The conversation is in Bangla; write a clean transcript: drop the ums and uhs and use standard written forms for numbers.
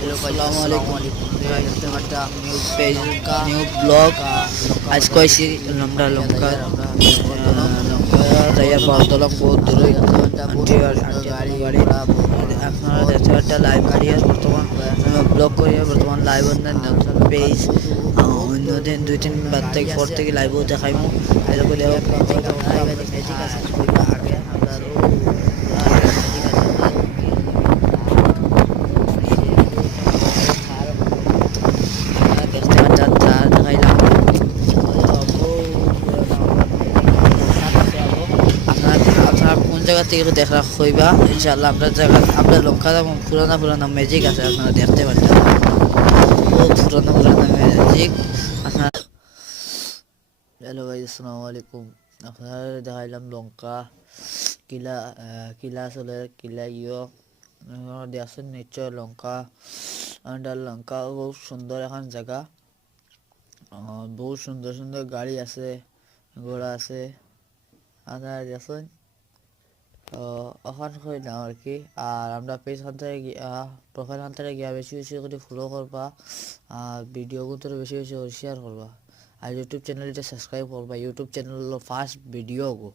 हेलो भाई अस्सलाम अस्सलाम वालेकुम দেখতে পাচ্ছেন নিউ পেজ নিউ ব্লগ লঙ্কা আজ বাজার কইছি আমরা লঙ্কা আমরা বর্তমান লঙ্কা যাইয়া বর্তলং বহুত দূরে দেখতে পাচ্ছেন বহুত আন্টি সুন্দর আর সুন্দর আন্টি গাড়ি গাড়ি ঘোড়া আপনারা দেখতে একটা লাইভ করিয়া বর্তমান ব্লগ করিয়া বর্তমান লাইভ অন্য নতুন পেজ অন্যদিন দুই তিন বার থেকে পর থেকে লাইভও দেখাইমু এরকম ম্যাজিক আপনারা এবার ম্যাজিক আছে কইবা আগে আমরা ম্যাজিক আছে আপনারা দেখতে পাচ্ছেন চা দেখাইলাম আপনার আপনার কোন জায়গা থেকে দেখা হইবা ইনশাআল্লাহ আপনার জায়গা আপনার লঙ্কা পুরানা পুরানা ম্যাজিক আছে আপনারা দেখতে পাচ্ছেন বহুত পুরানা পুরানা ম্যাজিক আপনার হ্যালো ভাই আসসালামু আলাইকুম আপনার দেখাইলাম লঙ্কা কিলা কিলা চলে কিলা দেখছেন নিশ্চয় লঙ্কা আর লঙ্কা বহুত সুন্দর এখন জায়গা বহুত সুন্দর সুন্দর গাড়ি আছে ঘোড়া আছে আপনারা দেখছেন ওখান কইলাম আর কি আর আমরা পেজ হান্টারে প্রোফাইল হান্টারে গিয়া বেশি বেশি করে ফলো করবা আর ভিডিওগুলো বেশি বেশি করে শেয়ার করবা আর ইউটিউব চ্যানেলটা সাবস্ক্রাইব করবা ইউটিউব চ্যানেল ফার্স্ট ভিডিও গো